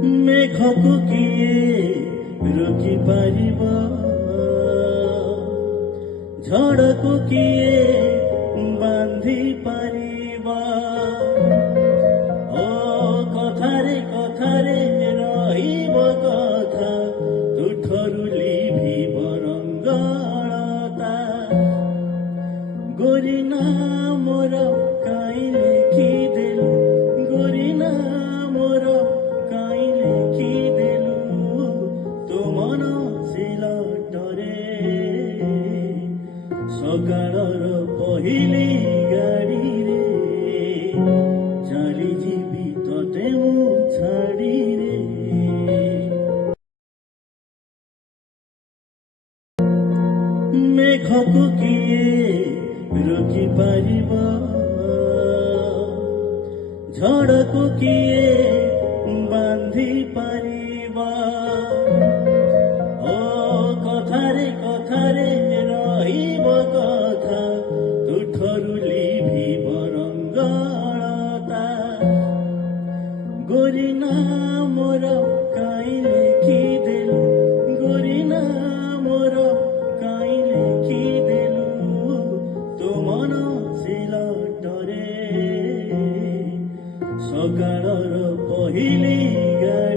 ମେଘକୁ କିଏ ରୋକି ପାରିବ, ଝଡ଼କୁ କିଏ ବାନ୍ଧି ପାରିବ। ଓ କଥାରେ କଥାରେ ରହିବ କଥା, ତୁଠରୁ ଲିଭିବ ରଙ୍ଗଳତା। ଗୋରି ନାମର କାଇଁ ଲେଖିଦେଲୁ, ଗୋରି ନାମର କାଇଁ ଲେଖିଦେଲୁ ତୋ ମନ ସିଲଟରେ। ସକାଳର ପହିଲି ଗାଡ଼ିରେ ଚାଲିଯିବି ତତେ ମୁଁ ଛାଡ଼ିରେ। ମେଘକୁ କିଏ ରୋକି ପାରିବ, ଝଡ଼କୁ କିଏ ବାନ୍ଧି ପାରିବ। ଓ କଥାରେ କଥାରେ ରହିବ କଥା, ତୁଠରୁ ଲିଭିବ ରଙ୍ଗଳତା। ଗୋରି ନାମର କାଇଁ ଲେଖିଦେଲୁ, ଗୋରି ନାମର କାଇଁ ଲେଖିଦେଲୁ ତୋ ମନ ସିଲଟରେ। ସକାଳର ପହିଲି ଗାଡ଼ି